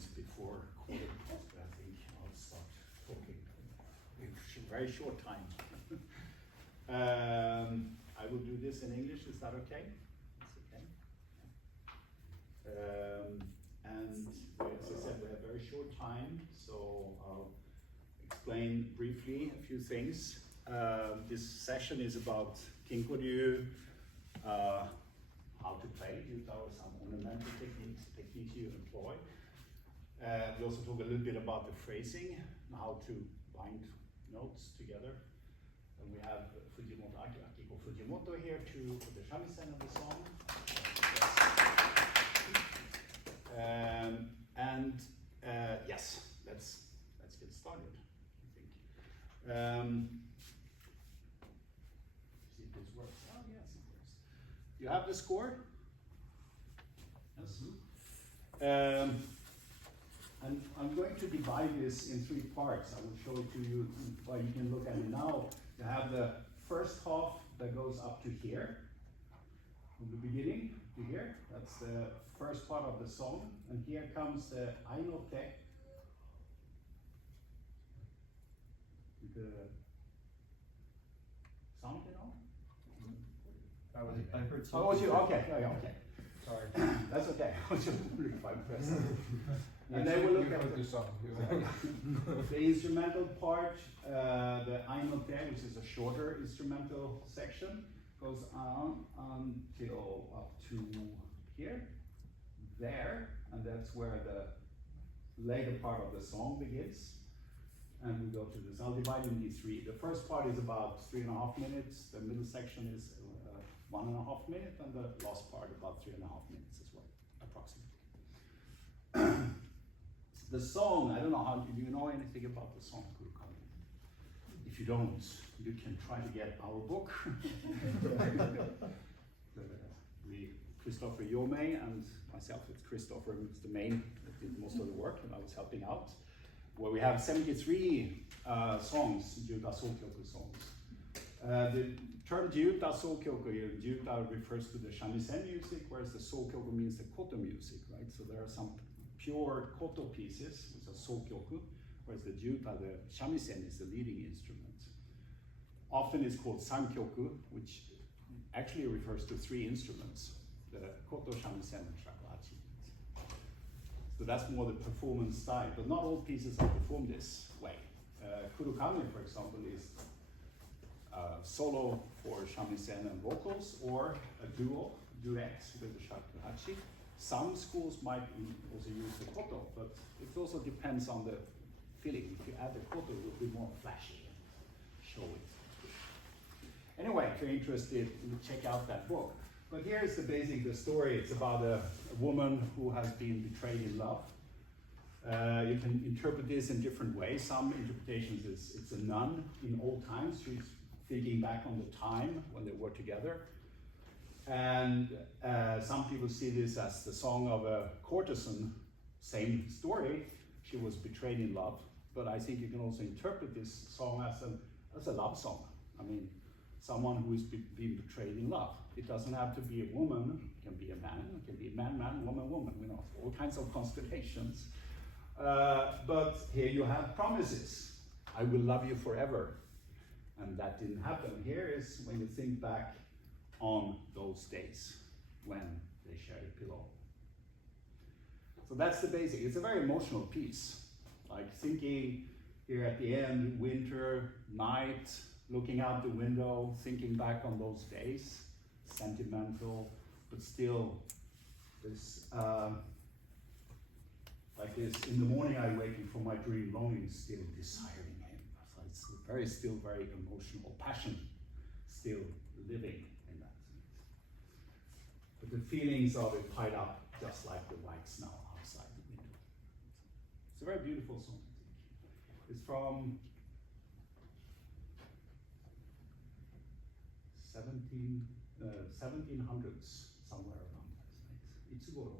minutes before quarter past, I think I'll start talking. Very short time. I will do this in English, is that okay? It's okay. And as I said, we have very short time, so I'll explain briefly a few things. This session is about Kinkoryu, how to play Jiuta, or some ornamental techniques you employ. We also talk a little bit about the phrasing, how to bind notes together. And we have Akiko Fujimoto here for the shamisen of the song. Yes, let's get started, I think. See if this works. Oh yes, it works. You have the score? Yes. And I'm going to divide this in 3 parts. I will show it to you, but you can look at it now. You have the first half that goes up to here, from the beginning to here. That's the first part of the song. And here comes the ainote. The sound, you know? I heard something. Oh, you? Okay, yeah, okay. Sorry. That's okay. I was just wondering if I pressed it. And then we'll look at the song. The instrumental part, the ainote, which is a shorter instrumental section, goes on until up to here, there, and that's where the later part of the song begins. And we go to this. I'll divide in these 3. The first part is about 3.5 minutes. The middle section is 1.5 minutes, and the last part about 3.5 minutes as well, approximately. The song, I don't know do you know anything about the song Kurukami? If you don't, you can try to get our book. Christopher Yomei and myself, it's Christopher, who's the main, that did most of the work, and I was helping out, where we have 73 songs, Jiuta Sōkyoku songs. The term Jiuta Sōkyoku, Jiuta refers to the shamisen music, whereas the Sōkyoku means the koto music, right? So there are some pure koto pieces, which are Sōkyoku, whereas the Jiuta, the shamisen, is the leading instrument. Often it's called Sankyoku, which actually refers to 3 instruments, the koto, shamisen, and Shakuhachi. So that's more the performance style, but not all pieces are performed this way. Kurukami, for example, is solo for shamisen and vocals, or a duet with the Shakuhachi. Some schools might also use the koto, but it also depends on the feeling. If you add the koto, it will be more flashy and show it. Anyway, if you're interested, check out that book. But here's the story. It's about a woman who has been betrayed in love. You can interpret this in different ways. Some interpretations is it's a nun in old times. She's thinking back on the time when they were together. And some people see this as the song of a courtesan, same story. She was betrayed in love. But I think you can also interpret this song as a love song. I mean, someone who is being betrayed in love. It doesn't have to be a woman, it can be a man, it can be man, woman, you know, all kinds of constellations. But here you have promises. I will love you forever. And that didn't happen. Here is when you think back on those days when they shared a pillow. So that's the basic. It's a very emotional piece. Like thinking here at the end, winter, night, looking out the window, thinking back on those days, sentimental, but still this, like this, in the morning I waken from my dream, longing, still desiring him. So it's still very emotional, passion still living in that sense. But the feelings of it piled up just like the white snow outside the window. It's a very beautiful song, I think. It's from 1700s, somewhere around that. Itsugoro,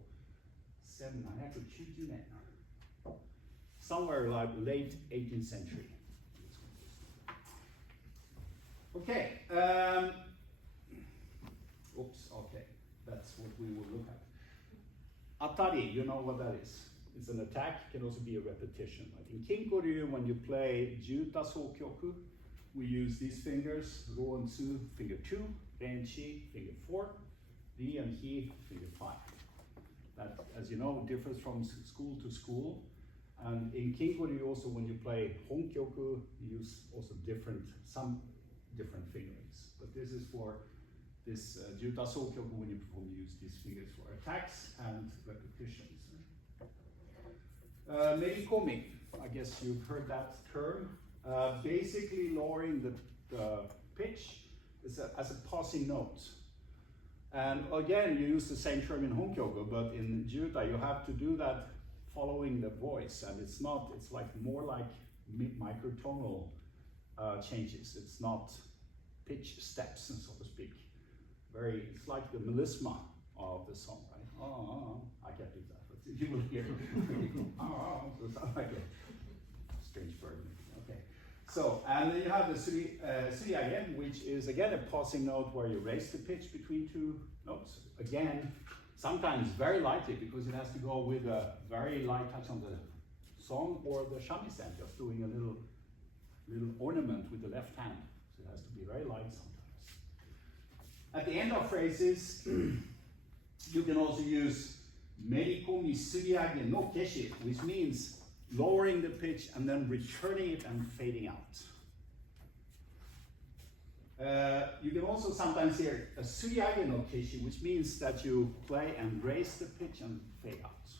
790 yen. Somewhere like late 18th century. Okay. Oops, okay. That's what we will look at. Atari, you know what that is? it's an attack, it can also be a repetition. Like in Kinkoryu, when you play Jiuta Sōkyoku, we use these fingers, Ro and Tsu, finger 2, Re and Chi, finger 4, Ri and Hi, finger 5. That, as you know, differs from school to school. And in Kinkoryu also, when you play Honkyoku, you use also some different fingerings. But this is for this Jiuta Sōkyoku, when you perform, you use these fingers for attacks and repetitions. Merikomi, I guess you've heard that term. Basically lowering the pitch as a passing note. And again, you use the same term in Honkyoku, but in Jiuta you have to do that following the voice, and it's like more like microtonal changes. It's not pitch steps, so to speak. It's like the melisma of the song, right? Oh, I can't do that, but you will hear. So it sounds like a strange bird. Okay. So, and then you have the suriage, which is again a passing note where you raise the pitch between two notes. Again, sometimes very lightly, because it has to go with a very light touch on the song, or the shamisen, just doing a little ornament with the left hand. So it has to be very light sometimes. At the end of phrases, you can also use merikomi suriage no keshi, which means lowering the pitch and then returning it and fading out. You can also sometimes hear a suriage no keshi, which means that you play and raise the pitch and fade out.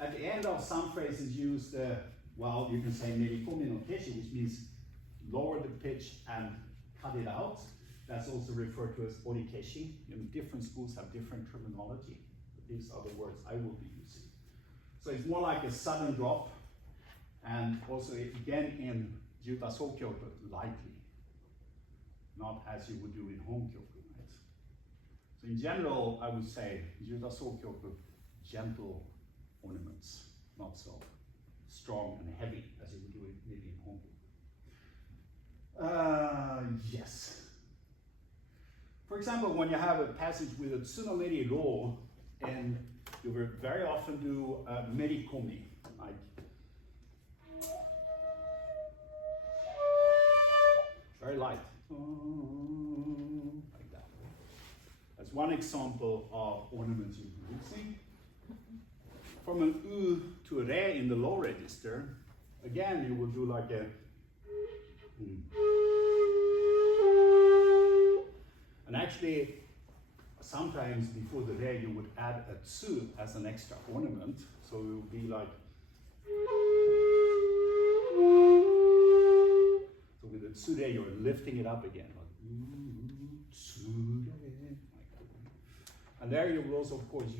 At the end of some phrases, use the, well, you can say merikomi no keshi, which means lower the pitch and cut it out. That's also referred to as orikeshi. Different schools have different terminology. But these are the words I will be using. So it's more like a sudden drop, and also again in Jiuta Sōkyoku, lightly, not as you would do in Honkyoku, right? So in general, I would say Jiuta Sōkyoku, gentle ornaments, not so strong and heavy as you would do it maybe in Honkyoku. Yes. For example, when you have a passage with a tsunomeri ro, and you will very often do merikomi, like very light, like that. That's one example of ornaments you can using. From an u to a re in the low register, again you will do like a and actually, sometimes before the re, you would add a tsu as an extra ornament. So it would be like. So with the tsu re, you're lifting it up again. Like, tsu re. And there you will also, of course,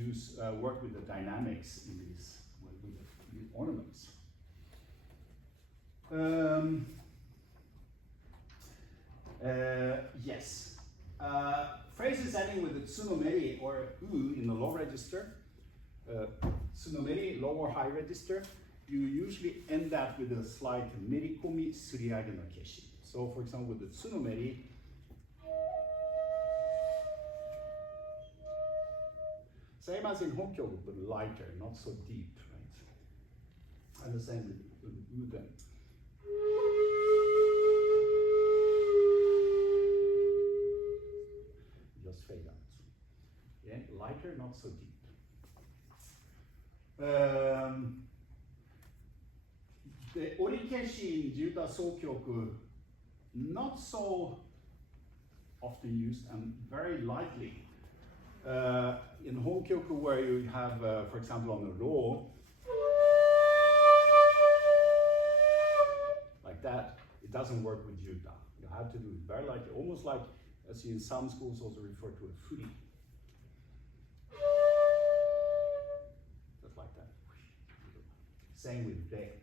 work with the dynamics in these with ornaments. Yes. Phrases ending with a tsunomeri or u in the low register, tsunomeri, low or high register, you usually end that with a slight merikomi suriage no keshi. So for example, with the tsunomeri, same as in Honkyoku, but lighter, not so deep, right? And the same with u then. Just fade out. Yeah, lighter, not so deep. The orikeshi in Jiuta Sōkyoku, not so often used and very lightly. In Honkyoku, where you have, for example, on the ro, like that, it doesn't work with Jiuta. You have to do it very lightly, almost like, as in some schools also refer to a furi. Just like that. Same with re.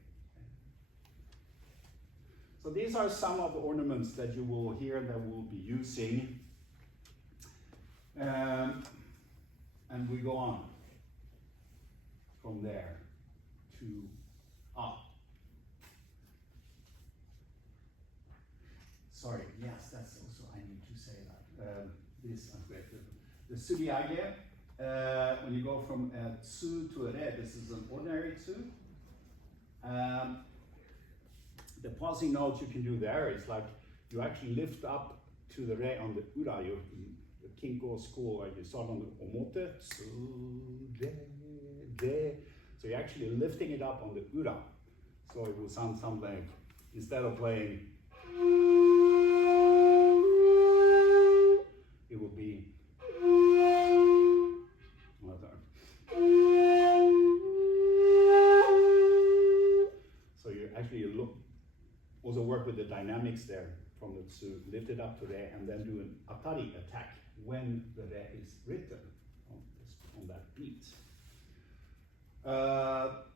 So these are some of the ornaments that you will hear that we'll be using. And we go on from there to sorry, yes, that's also, I need to say that. The suriage, when you go from a tsu to a re, this is an ordinary tsu. The pausing notes you can do there is like you actually lift up to the re on the ura. You the Kinko school, like you start on the omote, tsu, re, re. So you're actually lifting it up on the ura. So it will sound something like, instead of playing, it will be. So you actually look, also work with the dynamics there from the tsu, lift it up to re, and then do an atari attack when the re is written on that beat.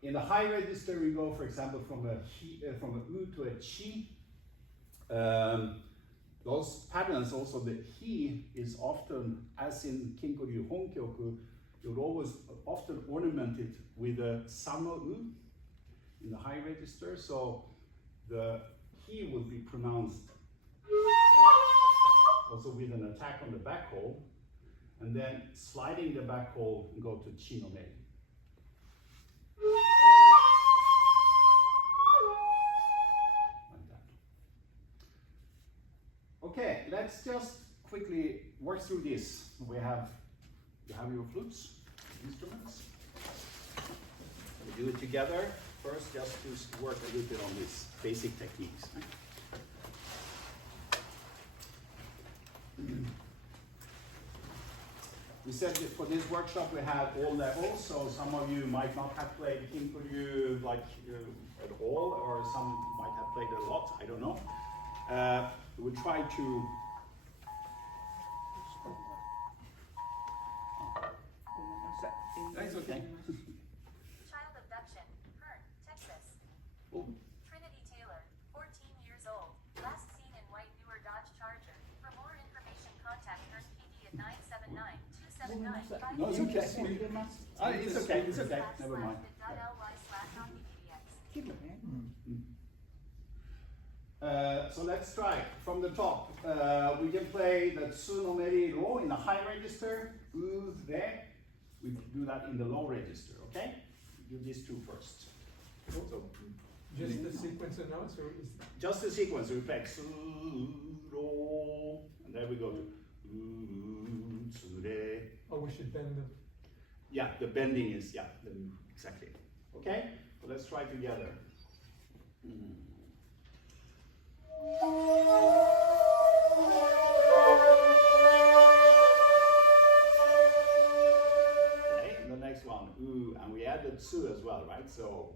In the high register, we go, for example, from a u to a chi. Those patterns, also the hi is often, as in Kinkoryu Honkyoku, you'll always often ornament it with a samo u in the high register. So the hi will be pronounced also with an attack on the back hole, and then sliding the back hole and go to chi no mei. Like that. Okay, let's just quickly work through this. You have your flutes, instruments. We do it together. First, just to work a little bit on these basic techniques. We said that for this workshop we have all levels, so some of you might not have played Kinkoryu like at all, or some might have played a lot, I don't know. We try to That's okay. Child abduction, Hearn, Texas. Oh. Trinity Taylor, 14 years old, last seen in white newer Dodge Charger. For more information, contact Hearn PD at 979-279-5. No, it's okay. It's okay, it's okay. Never mind. So let's try from the top. We can play the tsu no meri ro in the high register, u, re. We do that in the low register, okay? Do these two first. So, Just the sequence of notes, or is just the sequence. We play tsu, ro, and then we go to u, tsu, re. oh, we should bend the Yeah, the bending is, yeah, exactly. Okay? So let's try together. Okay, and the next one, ooh, and we added tsu as well, right? So.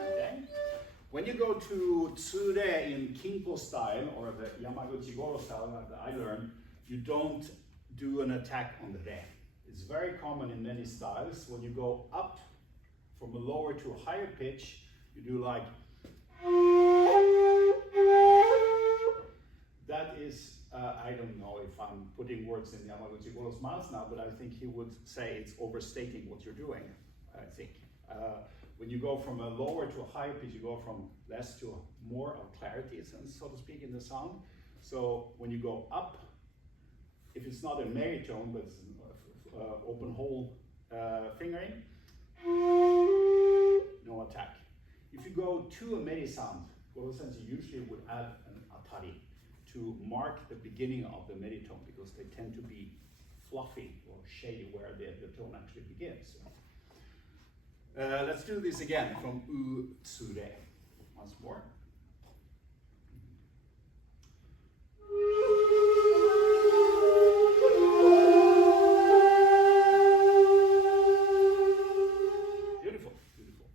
Okay. When you go to tsure in Kinko style, or the Yamaguchi Goro style that I learned, you don't do an attack on the re. It's very common in many styles. When you go up from a lower to a higher pitch, you do like. That is, I don't know if I'm putting words in Yamaguchi Goro's mouth now, but I think he would say it's overstating what you're doing, I think. When you go from a lower to a higher pitch, you go from less to more of clarity, so to speak, in the sound. So when you go up, if it's not a meritone, but it's open hole fingering, no attack. If you go to a meri sound, Goro sensei usually would add an atari to mark the beginning of the meritone, because they tend to be fluffy or shady where the tone actually begins. Let's do this again from u, tsu, re. Once more. Beautiful, beautiful.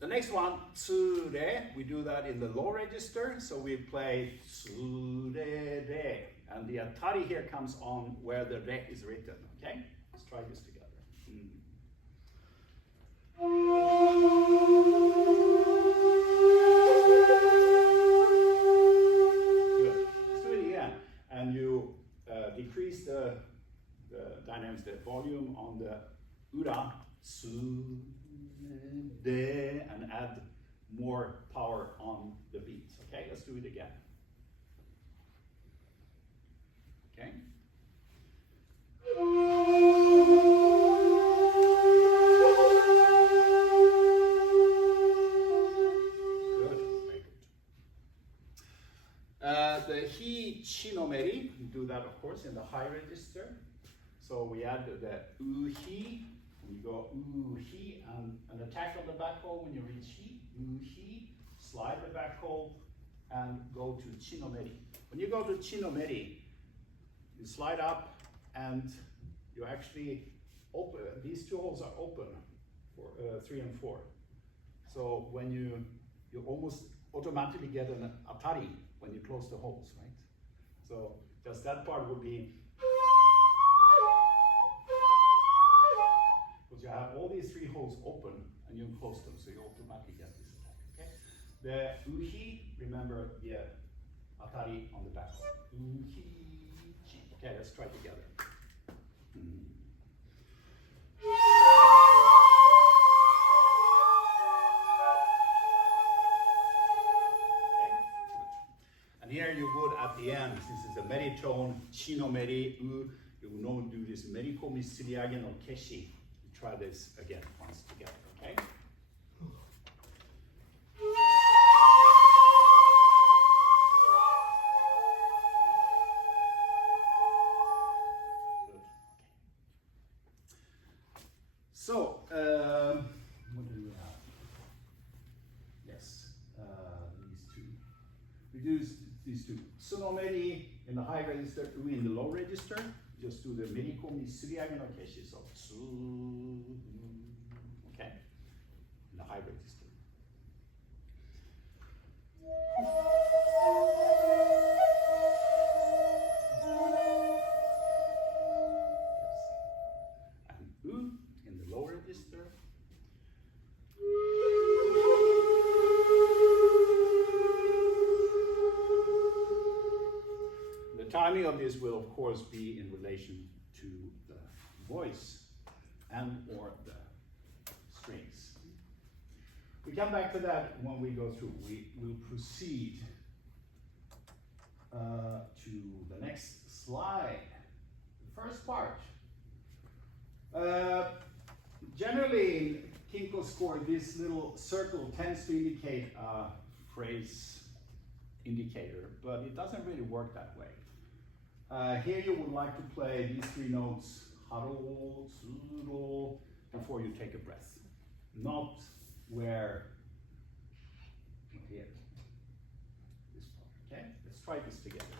The next one, tsu, re, we do that in the low register, so we play tsu, re, re. And the atari here comes on where the re is written, okay? Let's try this together. Good. Let's do it again. And you decrease the dynamics, the volume on the ura, su, de, and add more power on the beat. Okay, let's do it again. Okay. Good, very good. The hi, chi no meri, we do that of course in the high register. So we add the u-hi, you go u-hi, and an attack on the back hole when you reach hi, u-hi, slide the back hole, and go to chi no meri. When you go to chi no meri, you slide up, and you actually open, these two holes are open for 3 and 4. So when you almost automatically get an atari when you close the holes, right? So just that part would be, because you have all these 3 holes open and you close them, so you automatically get this attack. Okay? The uhi, remember the atari on the back hole. Uhi, chi. Okay, let's try together. Here you would at the end, this is a meritone, chi no meri, u, you will know do this meriko misiriage no keshi. Try this again once together, okay? Good. So, what do we have? Yes, these two. We do these two. Sunomeri in the high register, u in the low register. Just do the meriko misiriage no keshi. So, su, okay, in the high register. And u in the low register. The timing of this will, of course, be in relation to the voice and or the strings. We come back to that when we go through. We will proceed to the next slide. The first part. Generally, in Kinko score, this little circle tends to indicate a phrase indicator, but it doesn't really work that way. Here you would like to play these 3 notes, haro, tsuro, before you take a breath. Not where, here, this part, okay? Let's try this together.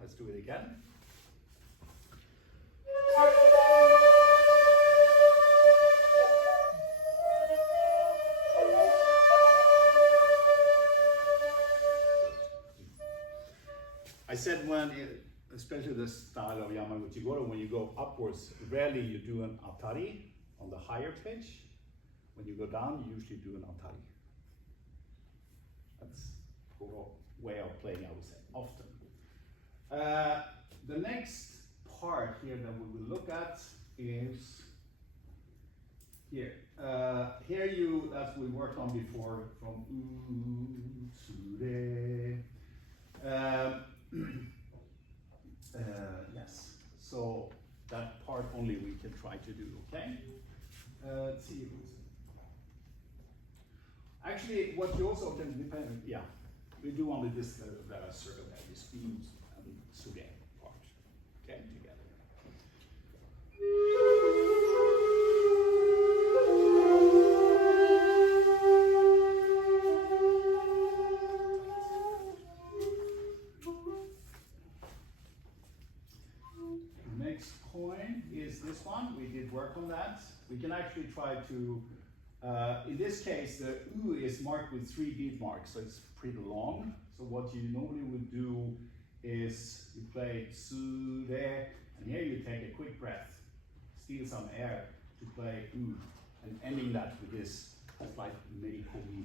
Let's do it again. I said when, especially the style of Yamaguchi Goro, when you go upwards, rarely you do an atari on the higher pitch. When you go down, you usually do an atari. That's Goro way of playing, I would say, often. The next part here that we will look at is here. Here you, as we worked on before, from u, tsure. Yes, so that part only we can try to do, okay? Let's see. Actually, what you also can depend, yeah, we do only this circle there, this u and tsure part, okay, together. Next point is this one. We did work on that. We can actually try to, in this case, the U is marked with 3 beat marks, so it's pretty long. So what you normally would do is you play tsure, and here you take a quick breath, steal some air to play U, and ending that with this That's like Merikomi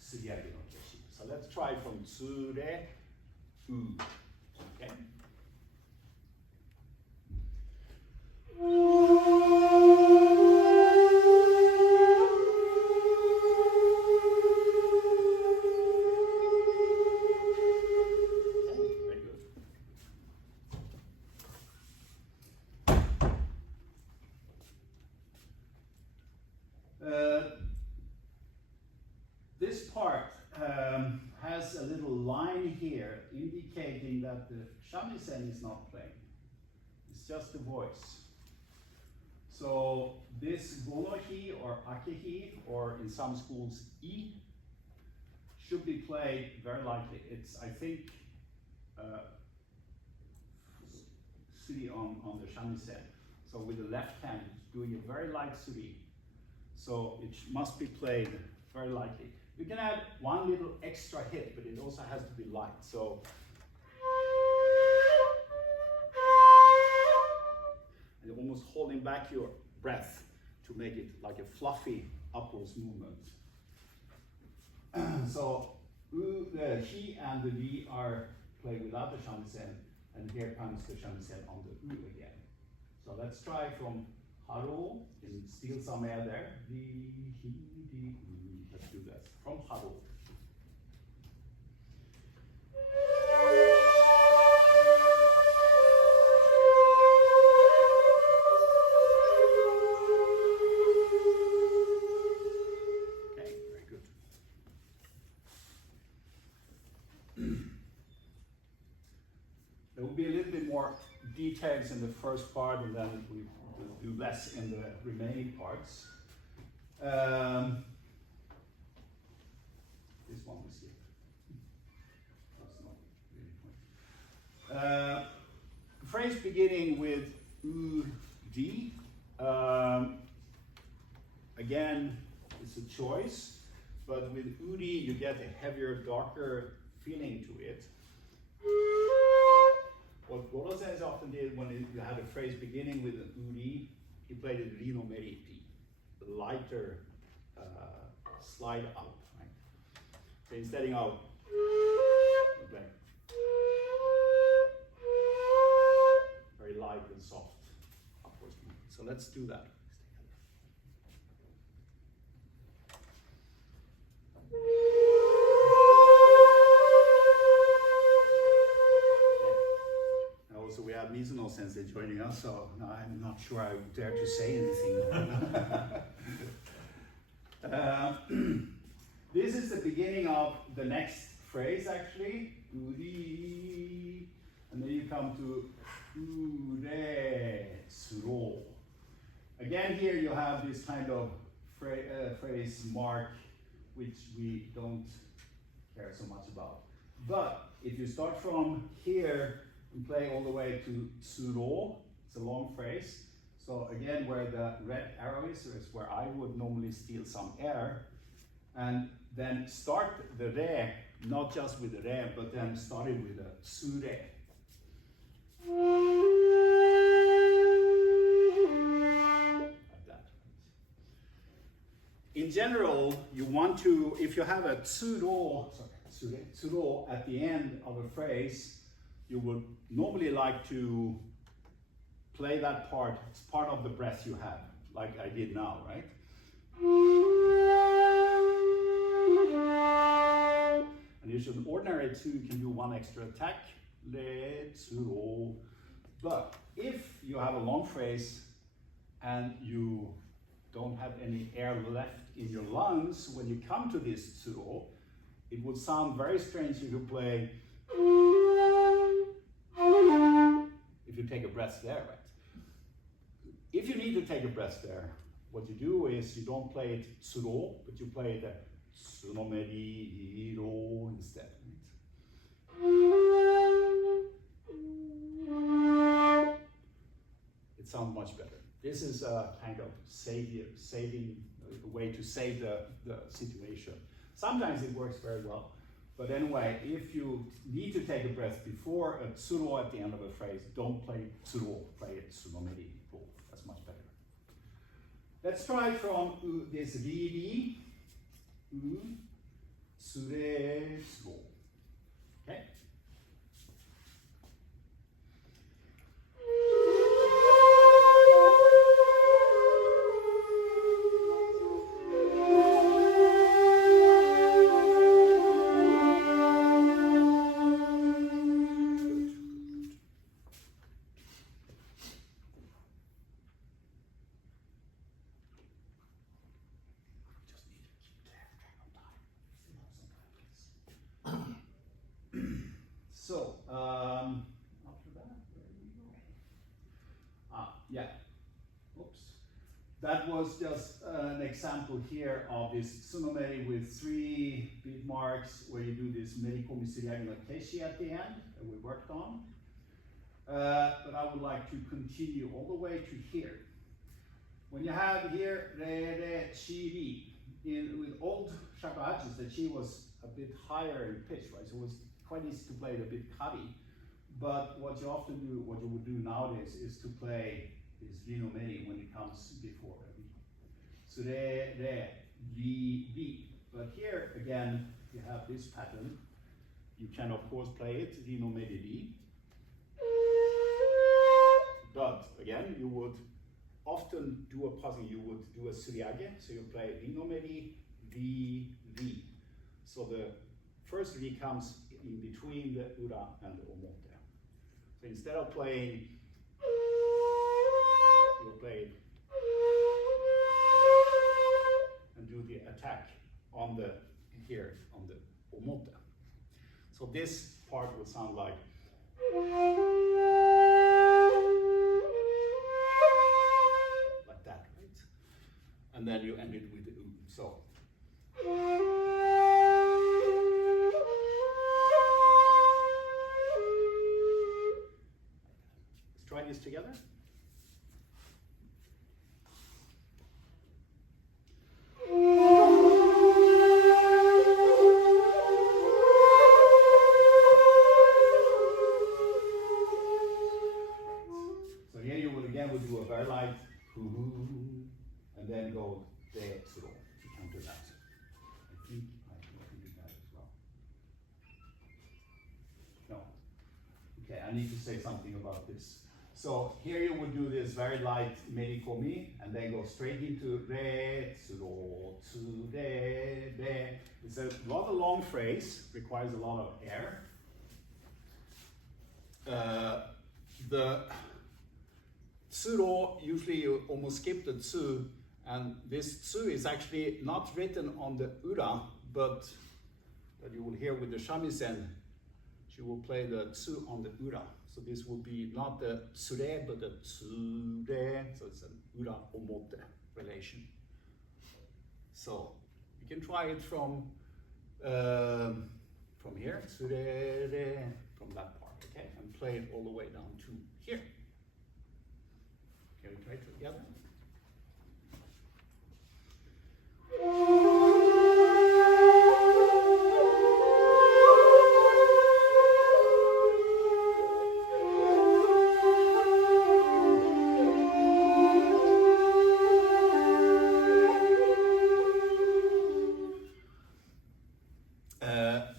Suriage no Keshi. So let's try from Tsure, U. Okay? This part has a little line here indicating that the shamisen is not playing. It's just the voice. So this gono-hi or ake-hi, or in some schools I, should be played very lightly. It's, I think, suri on the shamisen. So with the left hand, doing a very light suri. So it must be played very lightly. You can add one little extra hit, but it also has to be light. So you're almost holding back your breath to make it like a fluffy upwards movement. So the hi and the vi are played without the shamisen, and here comes the shamisen on the u again. So let's try from haro, and steal some air there. Vi, hi, di, u. Let's do that from haro. Okay, very good. There will be a little bit more details in the first part, and then we will do less in the remaining parts. This one we skip. That's not really point. Phrase beginning with u, di. Again, it's a choice, but with udi you get a heavier, darker feeling to it. What Goro-sensei often did when you had a phrase beginning with an udi, he played it rino meriti, lighter slide up. Right? So instead of play very light and soft upwards movement. So let's do that. So we have Mizuno Sensei joining us, so I'm not sure I dare to say anything. This is the beginning of the next phrase, actually. Uri, and then you come to ure suro. Again, here you have this kind of phrase mark, which we don't care so much about. But if you start from here and play all the way to tsuro, it's a long phrase. So again, where the red arrow is where I would normally steal some air. And then start the re, not just with the re, but then start it with a sure. Like that. In general, you want to, if you have a tsuro at the end of a phrase, you would normally like to play that part. It's part of the breath you have, like I did now, right? And you should ordinary too, you can do one extra attack. But if you have a long phrase and you don't have any air left in your lungs, when you come to this tsuro, it would sound very strange if you play if you take a breath there, right? If you need to take a breath there, what you do is you don't play it tsuro, but you play the tsunomeri hiro instead. Right? It sounds much better. This is a kind of saving way to save the situation. Sometimes it works very well. But anyway, if you need to take a breath before a tsuro at the end of a phrase, don't play tsuro, play it tsunomeri. That's much better. Let's try from this ri. sure, so. Okay? So, after that, where do we go? Yeah. Oops. That was just an example here of this tsunomeri with 3 beat marks where you do this merikomi suriagi no keishi at the end that we worked on. But I would like to continue all the way to here. When you have here re, re, chi, ri, with old shakuhachis, the chi was a bit higher in pitch, right? So it was quite easy to play it a bit cutty. But what you often do, what you would do nowadays, is to play this rinomeri when it comes before a ri. So re, re, ri, ri. But here again, you have this pattern. You can of course play it rinomeri ri. But again, you would often do a puzzle. You would do a suriage. So you play rinomeri ri, ri. So the first ri comes in between the ura and the omote. So instead of playing, you'll play and do the attack on the here on the omote. So this part would sound like that, right? And then you end it with the so. Let's try this together. So here you will again do a very light and then go there through. You can do that. I think I can do that as well. No. Okay, I need to say something about this. So here you would do this very light merikomi and then go straight into re, tsuro, tsu, re, re. It's a rather long phrase, requires a lot of air. The tsuro, usually you almost skip the tsu, and this tsu is actually not written on the ura, but that you will hear with the shamisen, she will play the tsu on the ura. So this will be not the tsure, but the tsure, so it's an ura omote relation. So you can try it from here, tsure, from that part, okay? And play it all the way down to here. Can we try it together?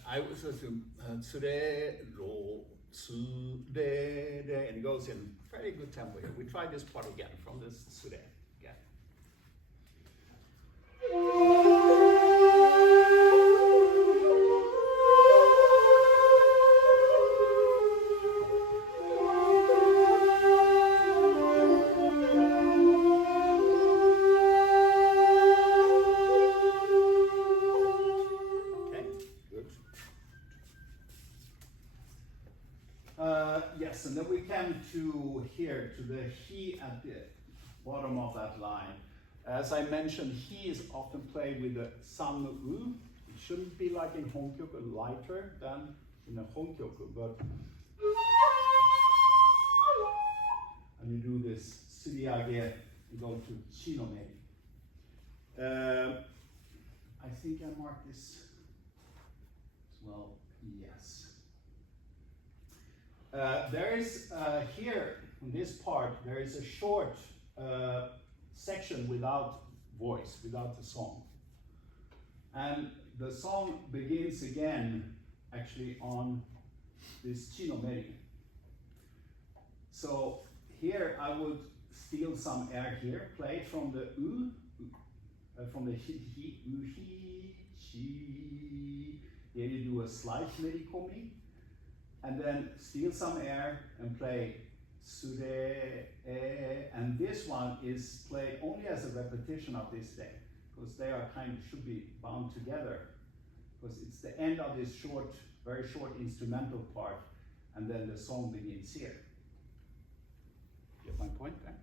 I was assume tsure, ro, tsu, re, re, and it goes in very good tempo here. We try this part again from this tsure again. Yes, and then we come to here, to the he at the bottom of that line. As I mentioned, he is often played with the san-u. It shouldn't be like in Honkyoku, lighter than in a Honkyoku, but and you do this suriage, you go to chinomeri. I think I marked this as well, yes. There is here, on this part, there is a short section without voice, without the song. And the song begins again, actually, on this chi no meri. So here I would steal some air here, play it from the u, from the hi, u, hi, chi. Here you do a slight merikomi, and then steal some air and play sure, and this one is played only as a repetition of this day, because they are should be bound together, because it's the end of this short, very short instrumental part, and then the song begins here. Get my point then?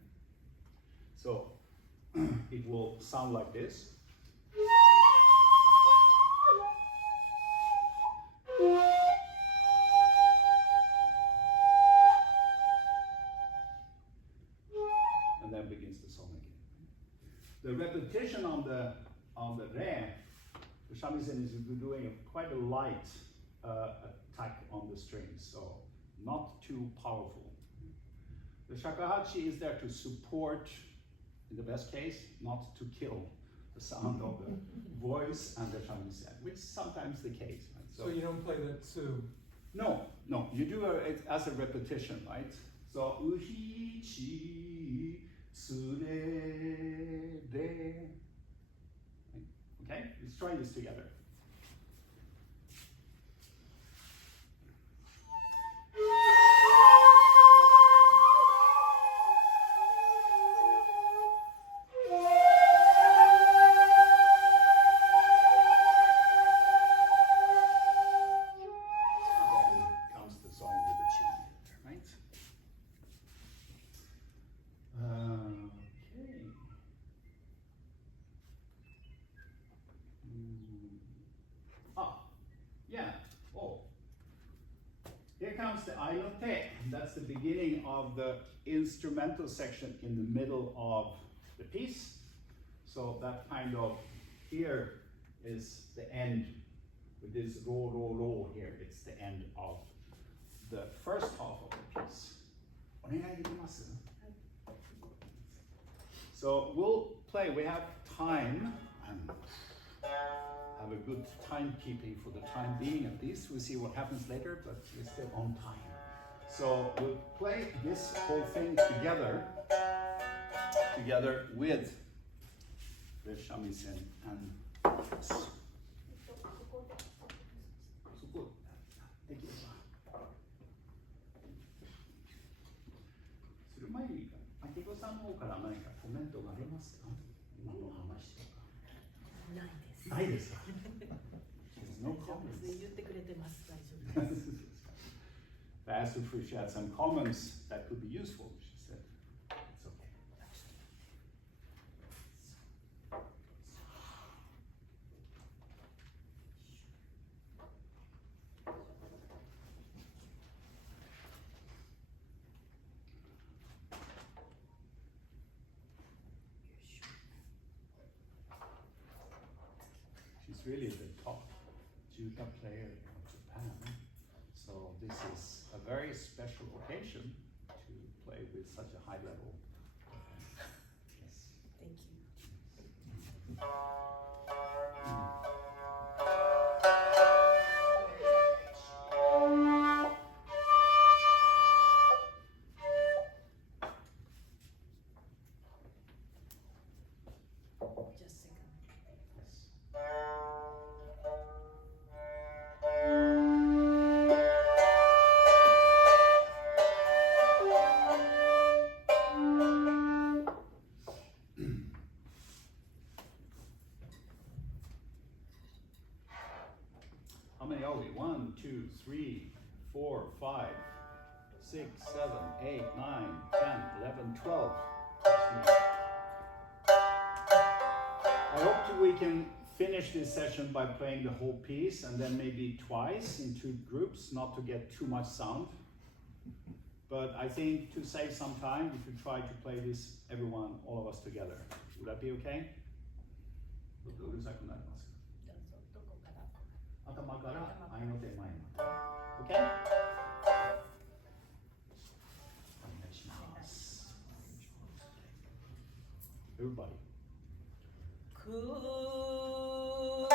So it will sound like this. And then begins the song again. The repetition on the re, the shamisen is doing quite a light attack on the strings, so not too powerful. The shakuhachi is there to support, in the best case, not to kill the sound of the voice and the shamisen, which is sometimes the case. Right? So you don't play that tsu? No, you do it as a repetition, right? So uhi chi sure de. Okay, let's try this together. Comes the ainote. That's the beginning of the instrumental section in the middle of the piece. So that kind of here is the end with this ro ro ro here. It's the end of the first half of the piece. So we'll play. We have time and have a good timekeeping for the time being at least. We'll see what happens later, but we're still on time. So we'll play this whole thing together with the shamisen and no comments. I asked her if she had some comments that could be useful. She said, it's okay. She's really the top Jiuta player of Japan. So this is a very special occasion to play with such a high level. Yes. Thank you. Just a second. Yes. How many are we? 1, 2, 3, 4, 5, 6, 7, 8, 9, 10, 11, 12. I hope we can finish this session by playing the whole piece and then maybe twice in 2 groups, not to get too much sound. But I think to save some time, we should try to play this, everyone, all of us together. Would that be okay? 頭から愛の手前まで。OK? お願いします。Everybody. Cool.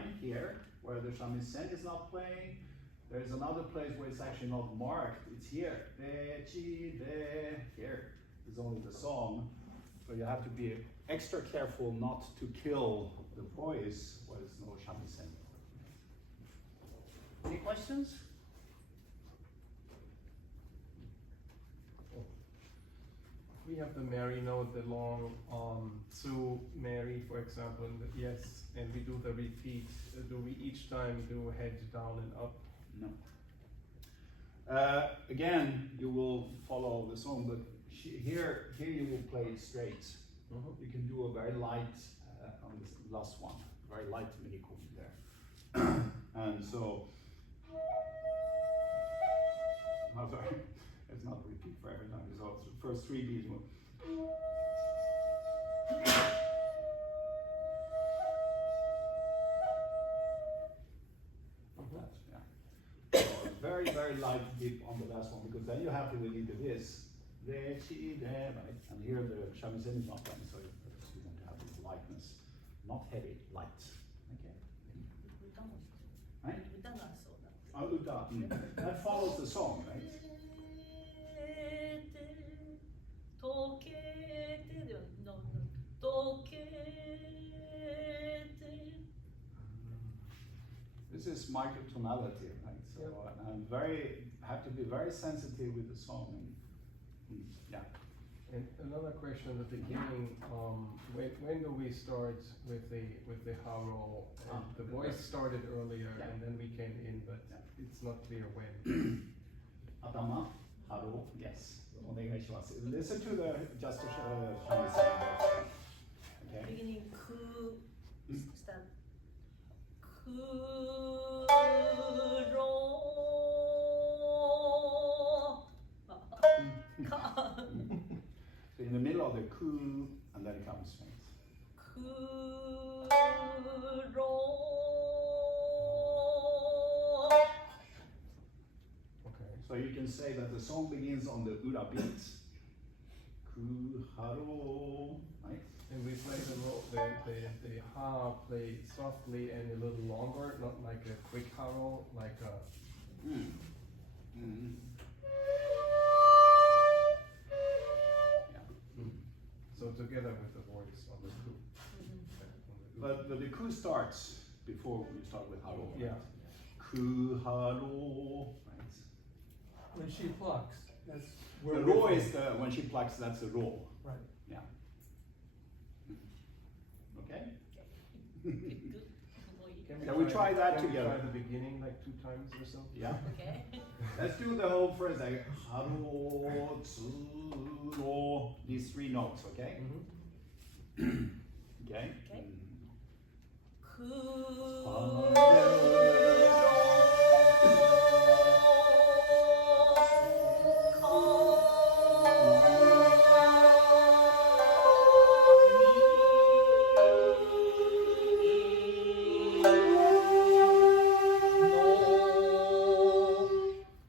line here where the shamisen is not playing. There's another place where it's actually not marked. It's here. De, chi, de. Here is only the song. So you have to be extra careful not to kill the voice where there's no shamisen. Any questions? We have the Mary note, the long Su Mary, for example, and the yes, and we do the repeat. Do we each time do head down and up? No. Again, you will follow the song, but here you will play it straight. You can do a very light on this last one, very light minikun there. And so, oh, sorry, it's not repeat for every time. So first 3 beats. Very, very light dip on the last one, because then you have to really do this. Right? And here the shamisen is not playing, so you want to have this lightness. Not heavy, light. Okay. Right? Oh, uda. That follows the song, right? This is microtonality, right? So I'm have to be very sensitive with the song. And, yeah. And another question at the beginning, when do we start with the haro? And the voice started earlier, and then we came in, but it's not clear when. Atama, haro, yes. Listen to the just shamisen. Okay. Beginning ku start So in the middle of the ku, and then it comes straight. Okay. So you can say that the song begins on the ura beat. Ku haro, right? And we play the ha play softly and a little longer, not like a quick haro, like a. So together with the voice on the ku. But the ku starts before you start with haro. Right? Yeah. Ku haro, right? When she plucks, that's The where ro is when she plucks, that's the ro. Right. Yeah. Okay? Can we try that together? Try the beginning like 2 times or so? Yeah. Okay. Let's do the whole phrase like haro, tsu, ro, these 3 notes, okay? Okay? Okay.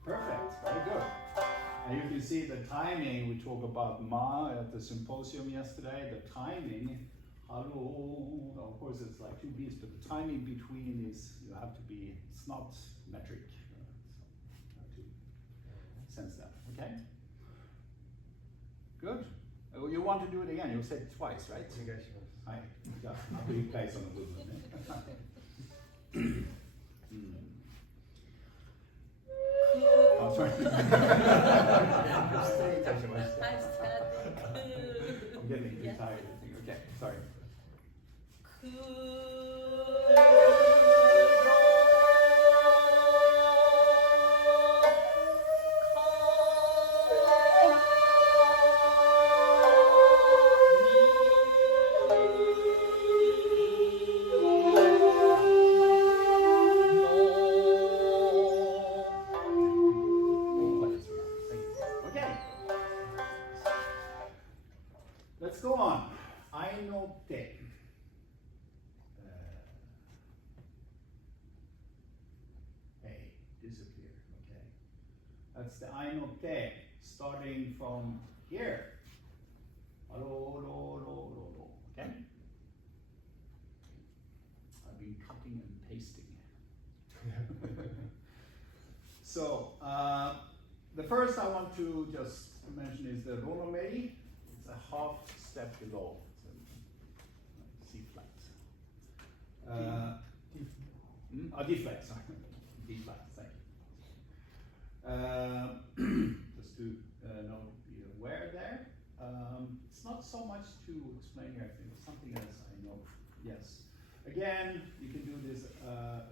Perfect, very good. And you can see the timing, we talked about ma at the symposium yesterday, the timing, haro, of course it's like 2 beats, but the timing between is, you have to be, it's not metric. So you have to sense that, okay? Good. You want to do it again, you said it twice, right? Hi. Yeah, after you play some of the movement. Oh, sorry. I'm getting too tired, I think. Okay, sorry. Okay. Let's go on. Ainote. Hey, disappear. Okay. That's the ainote, starting from here. Ro, ro, ro, ro, ro. Okay. I've been cutting and pasting. So, the first I want to just mention is the Ronomei. It's a half step below. It's a C flat. D flat, sorry. D flat, thank you. Just to know, be aware there. It's not so much to explain here, I think it's something else I know. Yes. Again, you can do this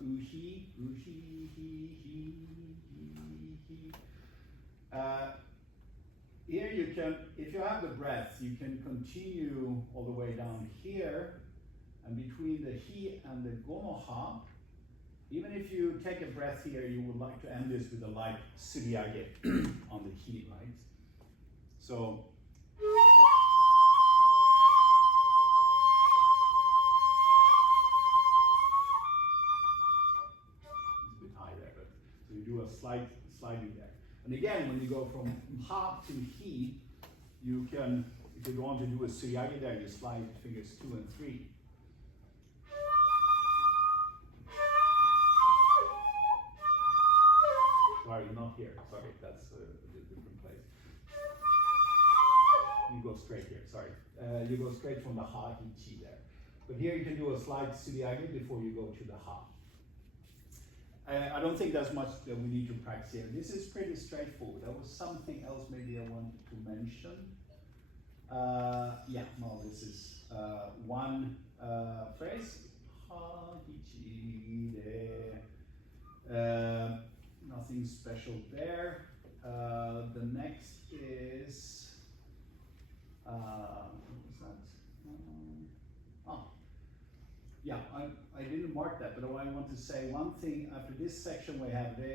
uhi, uhi, he. Here you can, if you have the breath, you can continue all the way down here, and between the he and the gonoha, even if you take a breath here, you would like to end this with a light suriage on the he, right? So, it's a bit high there, but so you do a sliding there. And again, when you go from ha to he, you can, if you want to do a suriage there, you slide fingers 2 and 3. Sorry, not here. Sorry, that's a different place. You go straight here, sorry. You go straight from the ha, he, chi there. But here you can do a slide suriage before you go to the ha. I don't think there's much that we need to practice here. This is pretty straightforward. There was something else maybe I wanted to mention. Yeah, no, this is one phrase. Ha, hi, chi, de. Nothing special there. The next is, what was that? Yeah, I didn't mark that, but I want to say one thing. After this section, we have de,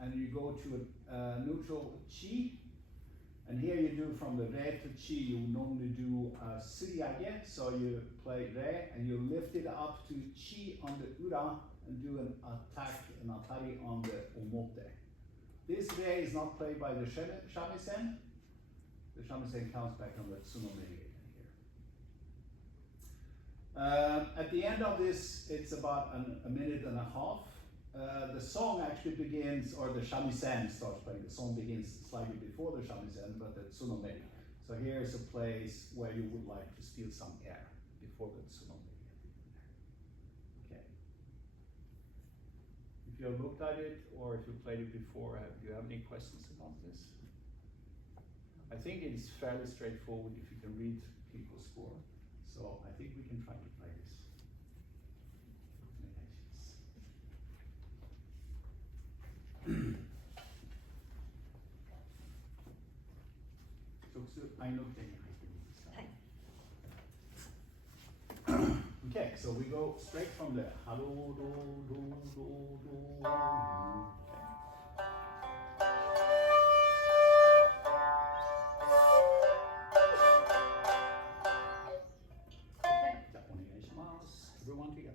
and you go to a neutral chi, and here you do from the re to chi. You normally do suriage, so you play re, and you lift it up to chi on the ura, and do an attack, an atari on the omote. This re is not played by the shamisen. The shamisen counts back on the tsunomeri. At the end of this, it's about a minute and a half. The song actually begins, or the shamisen starts playing. The song begins slightly before the shamisen, but the tsunomeri. So here is a place where you would like to steal some air before the tsunomeri. Okay. If you have looked at it, or if you played it before, do you have any questions about this? I think it is fairly straightforward if you can read people's score. So I think we can try to play this. Okay, so we go straight from there. Hello, do, do, do, do. Everyone together.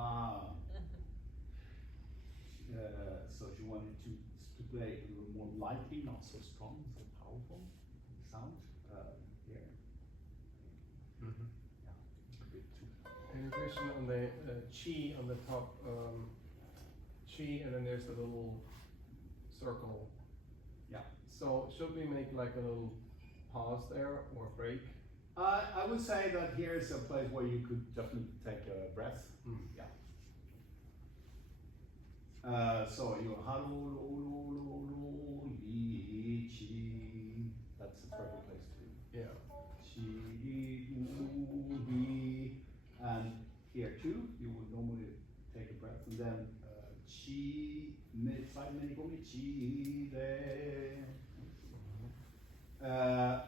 Ah. So she wanted to play a little more lightly, not so strong, so powerful sound here. Mhm. Yeah, a bit too. Any question on the chi on the top? Chi, and then there's a little circle. Yeah. So should we make like a little pause there or break? I would say that here is a place where you could definitely take a breath. Mm. Yeah. So you haru lo lo lo lo yi chi. That's a perfect place to. Yeah. Chi hi, and here too, you would normally take a breath, and then chi side menigomi chi de.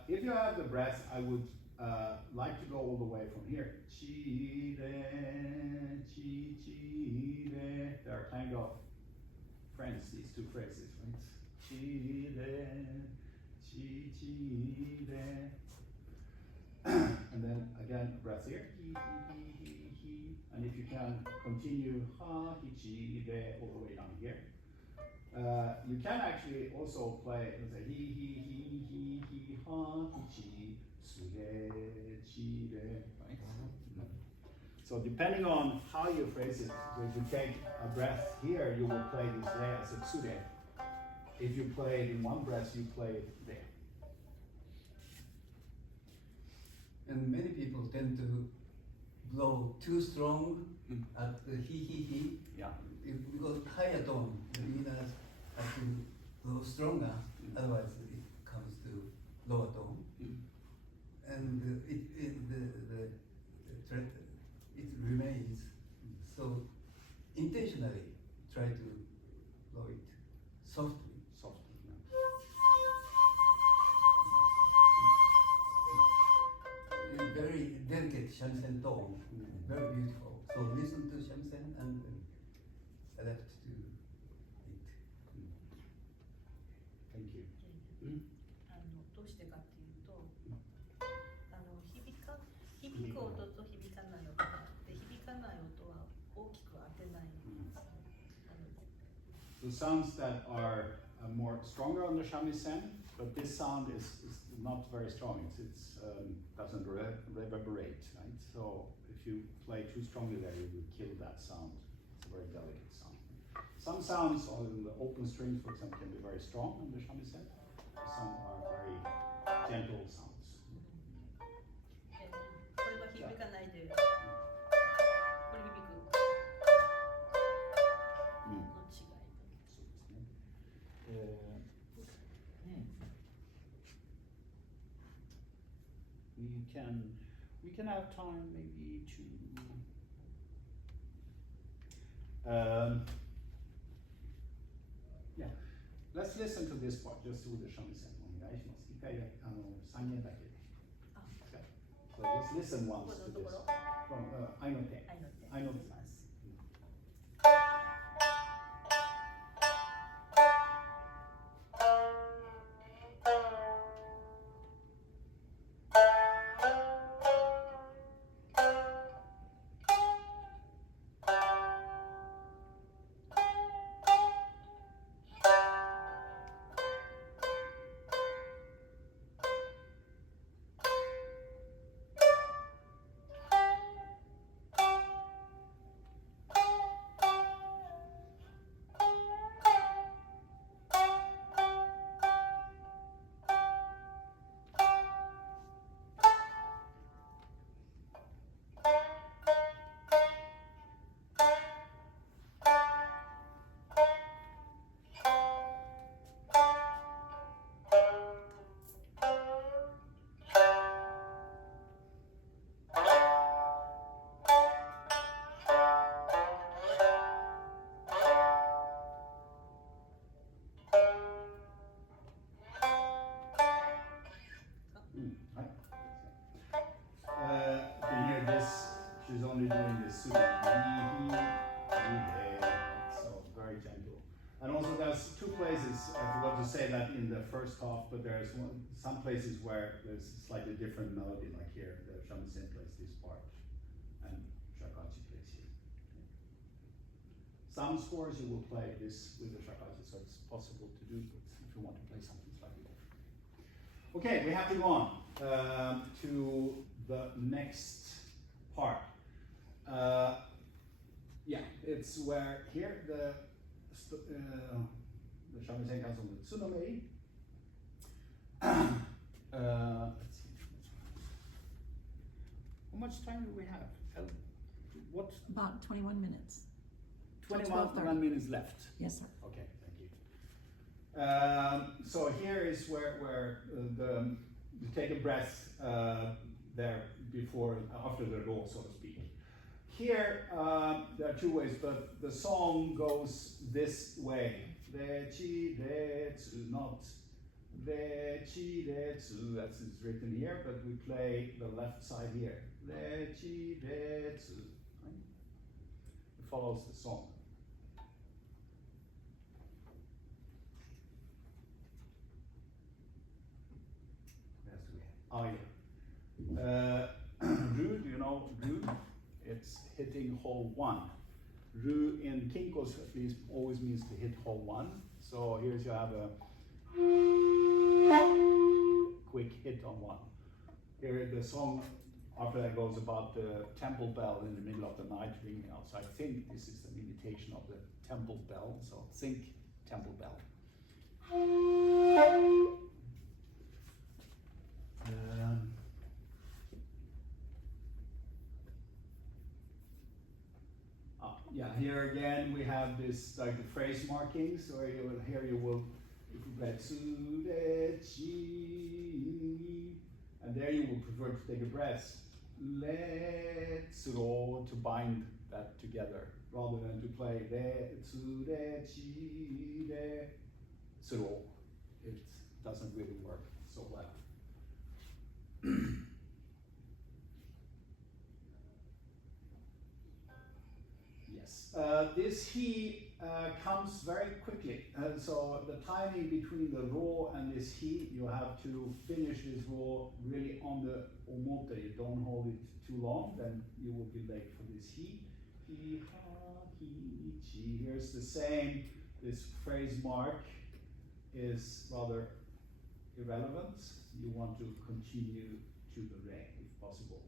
If you have the breath, I would like to go all the way from here. Chi de, chi de. They are kind of friends, these two phrases, right? Chi de, chi de. And then again, a breath here. Hi. And if you can continue ha, hi, chi de all the way down here. You can actually also play, let's say, hi, ha, hi, chi, su, de, chi, de, right? So depending on how you phrase it, so if you take a breath here, you will play this re as a tsude. If you play it in one breath, you play it there. And many people tend to blow too strong at the he. Yeah. If we go higher tone, the beginners have to blow stronger, otherwise it comes to lower tone. And it remains. So intentionally try to blow it softly. Softly, yeah. Very delicate shamisen tone, very beautiful. So listen to shamisen and adapt to it. Thank you. どうしてかっていうと、響く音と響かない音があって、響かない音は大きく当てないんですね。So sounds that are more stronger on the shamisen, but this sound is not very strong. It's doesn't reverberate, right? So if you play too strongly there, you will kill that sound. It's a very delicate sound. Some sounds on the open strings, for example, can be very strong on the shamisen. Some are very gentle sounds. これは響かないで、これ響くの違い。We can have time maybe to yeah. Let's listen to this part just with the shamisen. お願いします。一回3弦だけ。So let's listen once to this. From 愛の手。愛の手。You can hear this, she's only doing this so very gentle. And also there's two places, I forgot to say that in the first half, but there's some places where there's slightly different melody, like here, the shamisen plays this part, and Shakuhachi plays here. Some scores you will play this with the shakuhachi, so it's possible to do it if you want to play something slightly different. Okay, we have to go on to the next part. Yeah, it's where here the shamisen comes on the tsunami. Let's see. How much time do we have? What? About 21 minutes. 21 minutes left. Yes, sir. Okay, thank you. So here is where you take a breath there before, after the roll, so to speak. Here there are two ways, but the song goes this way. Rechi retsu, not rechi retsu, that's it's written here, but we play the left side here. Rechi retsu. It follows the song. Oh yeah. Ru, do you know Ru? It's hitting hole 1. Ru in Kinkos at least always means to hit hole 1. So here's you have a quick hit on 1. Here the song after that goes about the temple bell in the middle of the night ringing out. So I think this is an imitation of the temple bell. So think temple bell. Yeah, here again we have this like the phrase markings, or here you will and there you will prefer to take a breath. Let's roll to bind that together rather than to play it doesn't really work so well. Yes, this he comes very quickly. So the timing between the roll and this he, you have to finish this roll really on the omote. You don't hold it too long, then you will be late for this he. He, ha, he, chi. Here's the same. This phrase mark is rather irrelevant. You want to continue to the re if possible,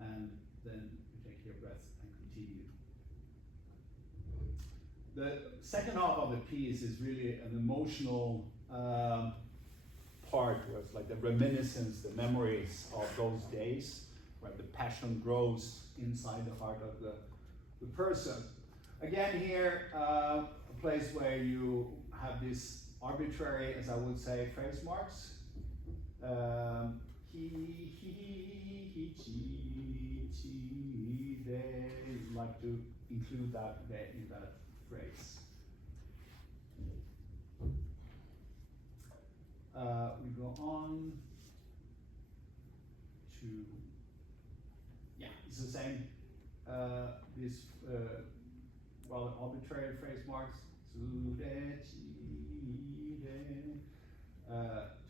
and then you take your breath and continue. The second half of the piece is really an emotional part where it's like the reminiscence, the memories of those days, where the passion grows inside the heart of the person. Again here, a place where you have this arbitrary, as I would say, phrase marks. He, chi, they. You like to include that in that phrase. We go on to, yeah, it's the same. This rather arbitrary phrase marks to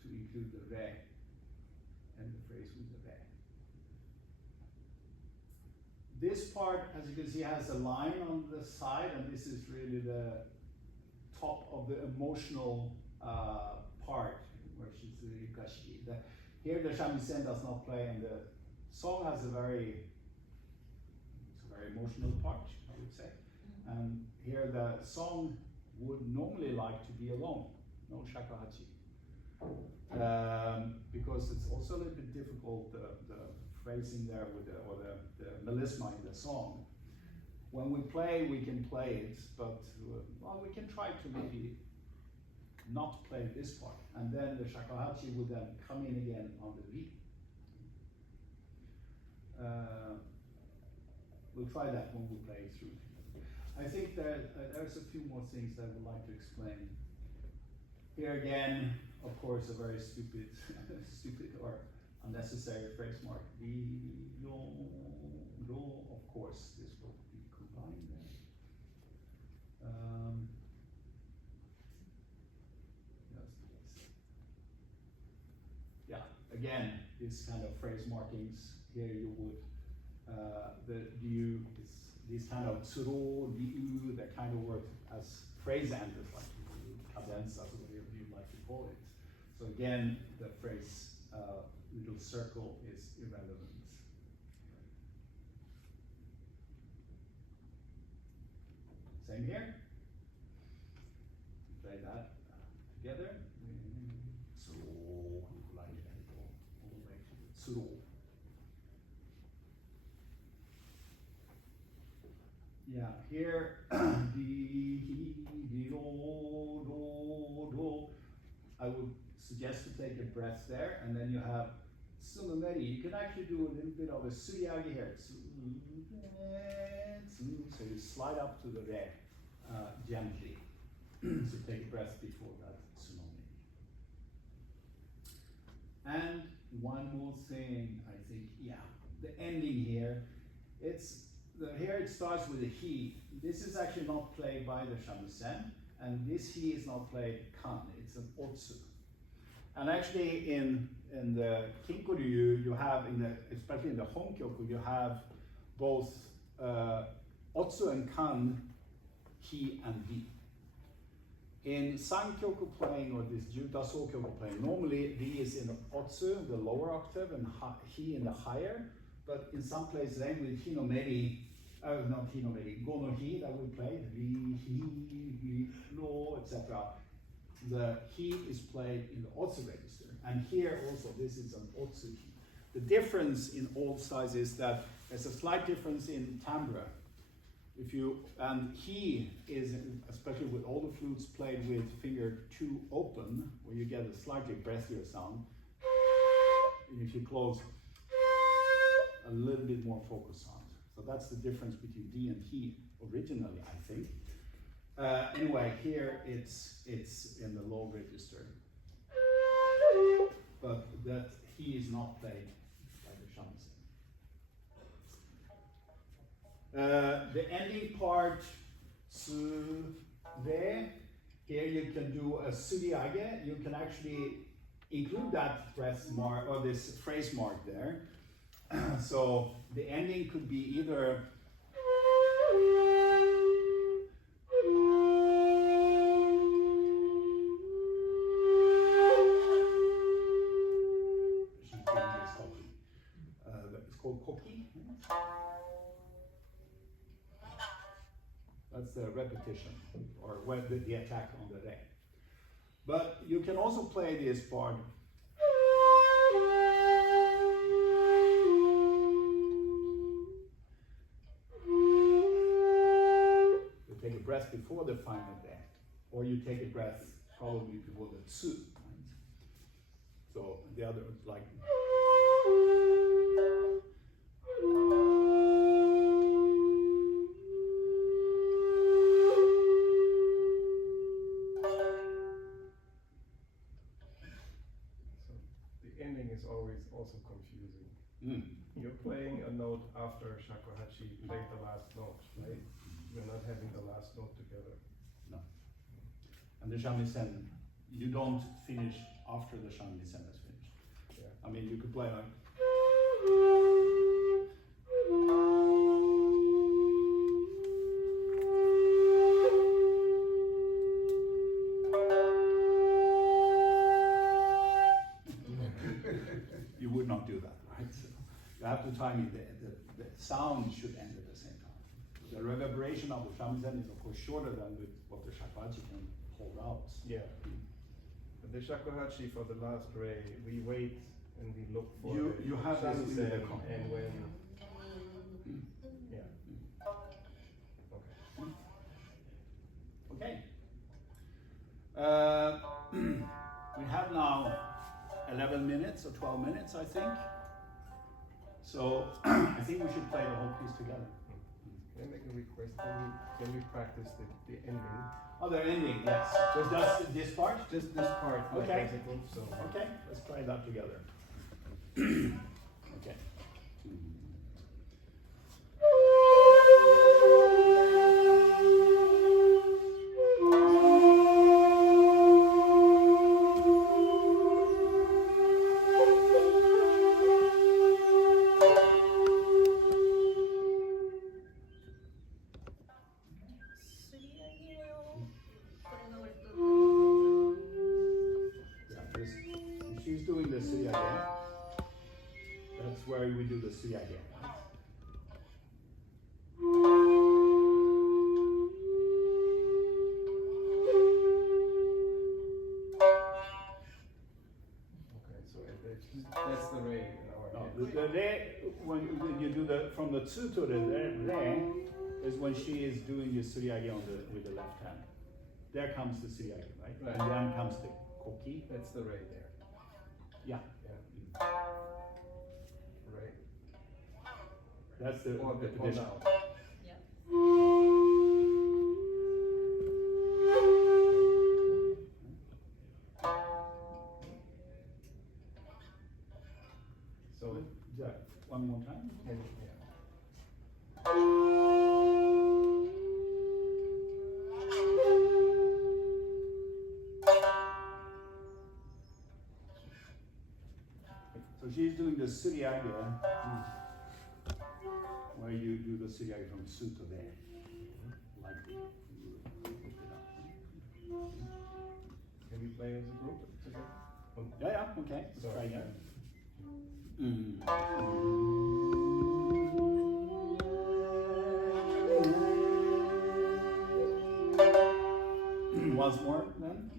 include the re and the phrase with the re. This part, as you can see, has a line on the side, and this is really the top of the emotional part, where she's the yukashi. Here the shamisen does not play, and the song has a very emotional part, I would say. And here the song would normally like to be alone, no shakuhachi. Because it's also a little bit difficult, the phrasing there with the melisma in the song. When we play, we can play it, but well, we can try to maybe not play this part, and then the shakuhachi would then come in again on the beat. We'll try that when we play through. I think that there's a few more things that I would like to explain. Here again, of course, a very stupid or unnecessary phrase mark. Of course, this will be combined there. Yeah, again, this kind of phrase markings. Here you would, the you is these kind of tsuro, ryu, that kind of work as phrase enders, like cadenza, whatever you'd like to call it. So again, the phrase little circle is irrelevant. Same here. Play that together. Tsuro, like all the way to the tsuro. Yeah, here, I would suggest to take a breath there, and then you have sunumeri. You can actually do a little bit of a suriagi here. So you slide up to the re gently. So take a breath before that sunumeri. And one more thing, I think, yeah, the ending here, here it starts with a he. This is actually not played by the shamisen, and this he is not played kan, it's an otsu. And actually in the kinkoryu, you have, especially in the Honkyoku, you have both otsu and kan, he and he. In Sankyoku playing, or this Jiuta Sōkyoku playing, normally he is in the otsu, the lower octave, and he in the higher. But in some places, then with hinomeri, not hinomeri, go no hi that we played, ri, hi, lo, etc. The he is played in the otsu register. And here also, this is an otsu hi. The difference in all styles is that there's a slight difference in timbre. And he is, especially with all the flutes played with finger 2 open, where you get a slightly breathier sound. And if you close, a little bit more focused sound. So that's the difference between D and he originally, I think. Anyway, here it's in the low register, but that he is not played by the shamisen. The ending part, su, re, here you can do a suriage. You can actually include that breath mark or this phrase mark there. So the ending could be either it's called koki. That's the repetition, or when the attack on the re. But you can also play this part. Take a breath before the final day, or you take a breath probably before the tsu. Right? So the other, like. So the ending is always also confusing. Mm. You're playing a note after Shakuhachi played the last note, right? You're not having the last note together. No. And the shamisen, you don't finish after the shamisen is finished. Yeah. I mean, you could play like. You would not do that, right? So you have to time it. The sound should end at the same time. The reverberation of the shamisen is of course shorter than with what the shakuhachi can hold out. Yeah. But the Shakuhachi for the last ray, we wait and we look for You have this in the shamisen, and when yeah. Okay. Okay. We have now 11 minutes or 12 minutes, I think. So I think we should play the whole piece together. Can I make a request? Can we practice the ending? Oh, the ending, yes. Just this part? Just this part, like Okay. classical, so. Okay, let's try that together. Okay. where we do the suyage. Okay, so that's the re in our No, head. the re, when you do the from the tsu to the re, is when she is doing the suyage with the left hand. There comes the suyage, right? Right. And then comes the koki. That's the re there. Yeah. Re. That's the Or tradition. now. Yeah. So, Yeah. One more time. and, yeah. So she's doing the suyage, where you do the suyage from tsu to re. Like you lift it up. Can we play as a group together? Yeah, okay. Let's Sorry, try yeah. again. Once more then.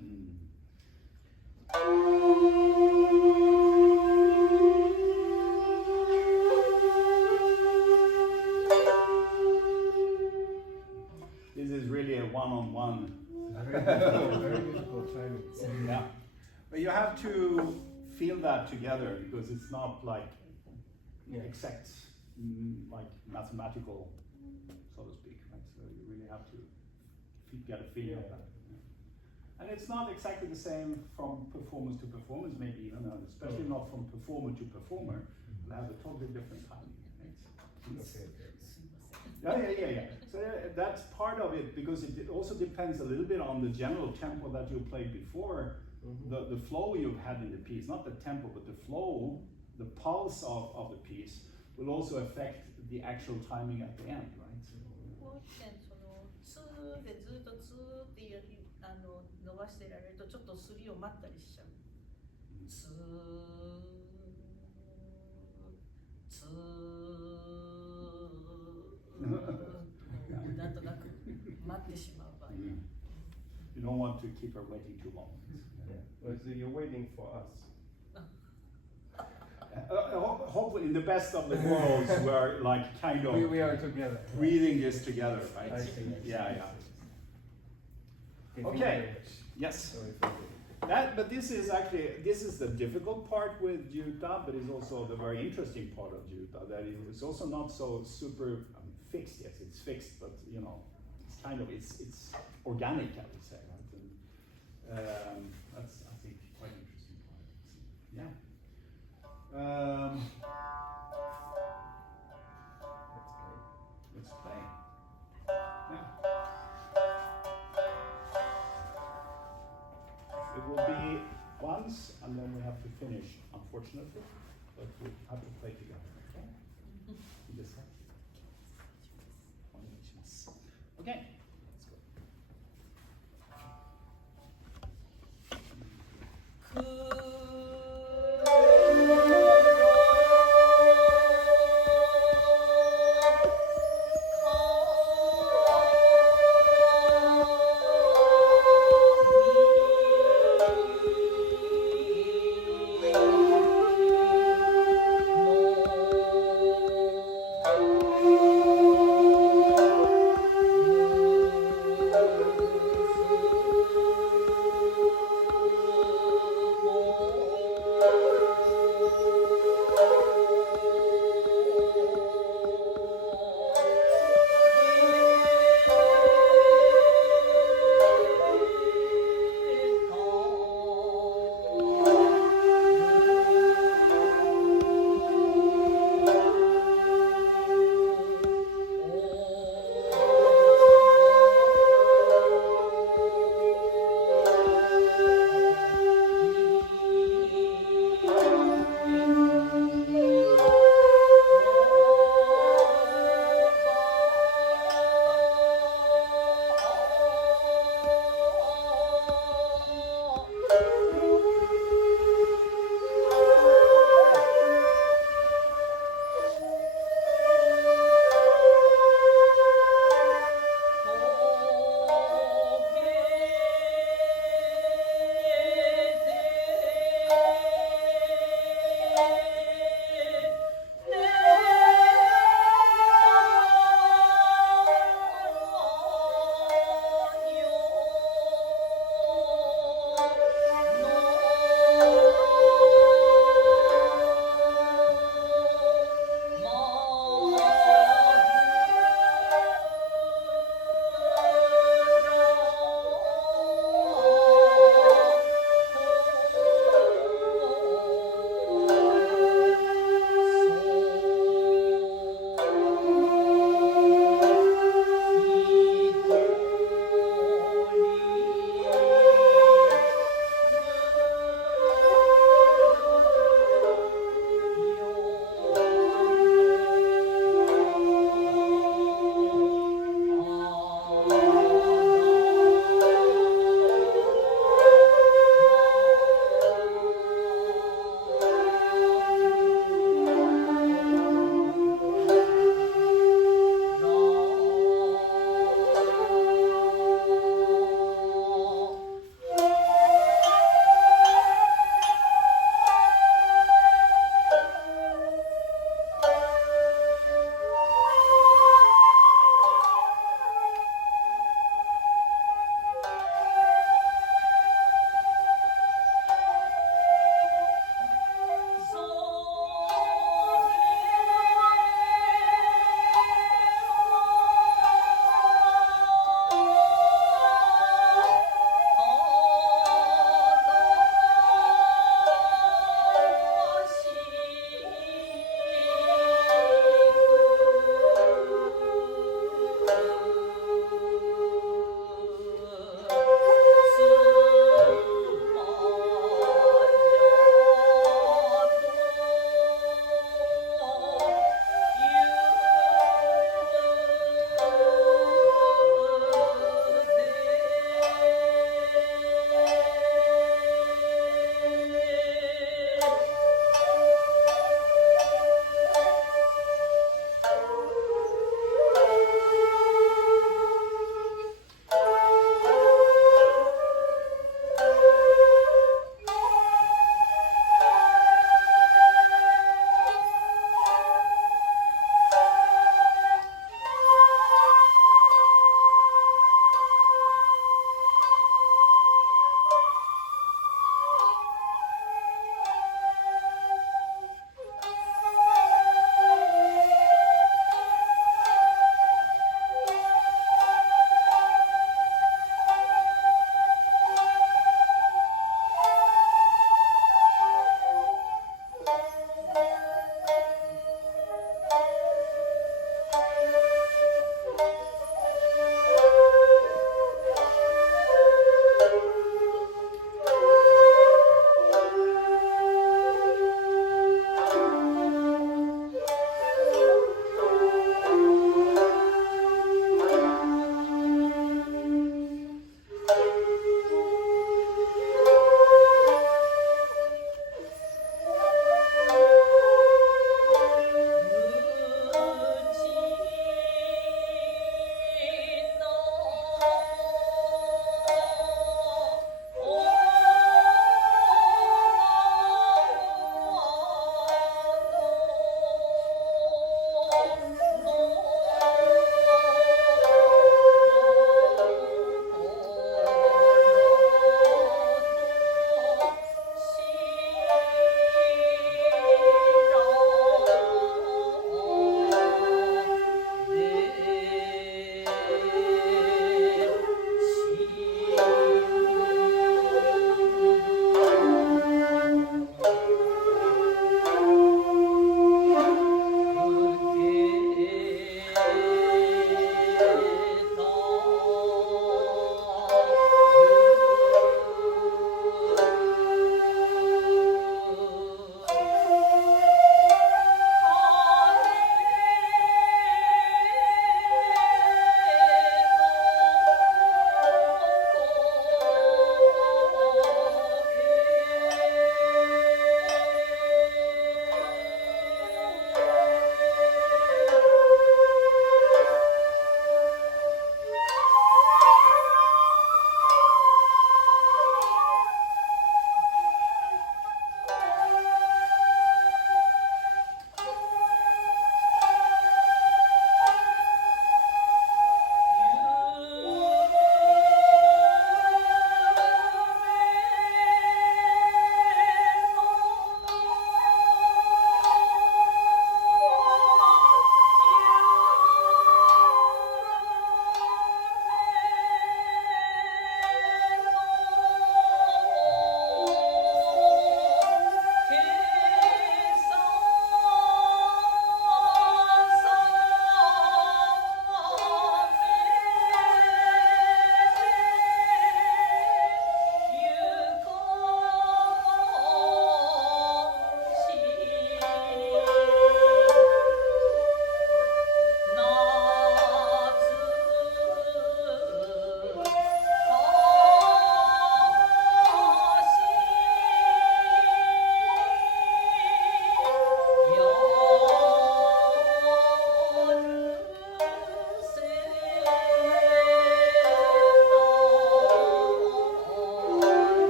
This is really a one-on-one. Very difficult timing. Yeah. But you have to feel that together because it's not like Yeah. exact, like mathematical, so to speak, right? So you really have to get a feeling of that. And it's not exactly the same from performance to performance, maybe even, especially not from performer to performer. They have a totally different timing. Right? Okay. Yeah. So that's part of it because it also depends a little bit on the general tempo that you played before, the flow you've had in the piece, not the tempo, but the flow, the pulse of the piece will also affect the actual timing at the end, right? こうってそのツーでずっとツーっていう伸ばしてられるとちょっとスリを待ったりしちゃう。ツーツーなんとなく待ってしまう場合。 You don't want to keep her waiting too long. Well, so you're waiting for us. Hopefully, in the best of the worlds, we're like kind of We are together. breathing this together, right? I see. Yeah. Thank you Okay. very much. Yes. Sorry for But this is the difficult part with Jiuta, but it's also the very interesting part of Jiuta. That it's also not so super fixed. Yes, it's fixed, but you know, it's kind of it's organic, I would say, right? And that's I think quite interesting part. Yeah. Let's play. Yeah. It will be once, and then we have to finish, unfortunately, but we have to play together, okay? In this way. Okay, let's go. 「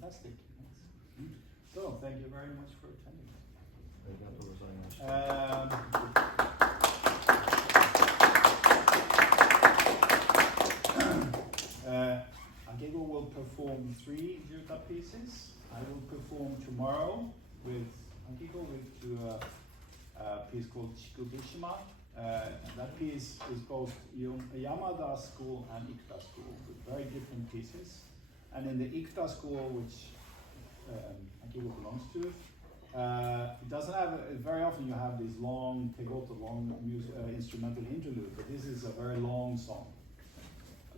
Fantastic. So, thank you very much for attending. ありがとうございました。Akego will perform 3 Jiuta pieces. I will perform tomorrow with Akego to a piece called Chikubishima. That piece is both Yamada school and Ikuta school, with very different pieces. And in the Ikuta school, which Akego belongs to, it doesn't have, very often you have these long tegoto, long instrumental interlude, but this is a very long song.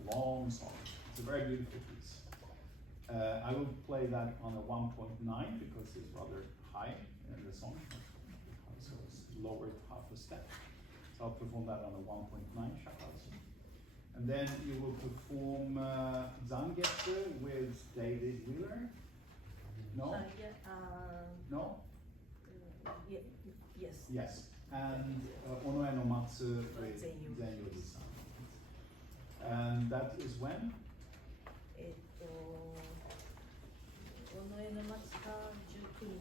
A long song. It's a very beautiful piece. I will play that on a 1.9 because it's rather high in the song, so it's lowered half a step. So I'll perform that on a 1.9 Shakuhachi. And then you will perform Zangetsu with David Wheeler. No? No? Yes. Yes. And Onoe no Matsu with Zenyoji-san. And that is when? 尾上の松が19日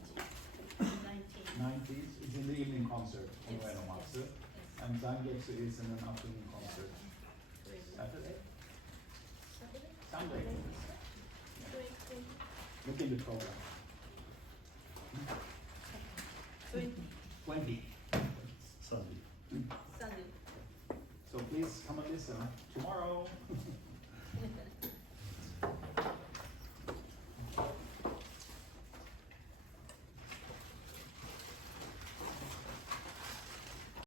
19th. It's in the evening concert, Onoe no Matsu. Yes. And Zangetsu is in an afternoon concert. Saturday? Sunday. Look in the program. 20. Sunday. Sunday. So please come and listen tomorrow.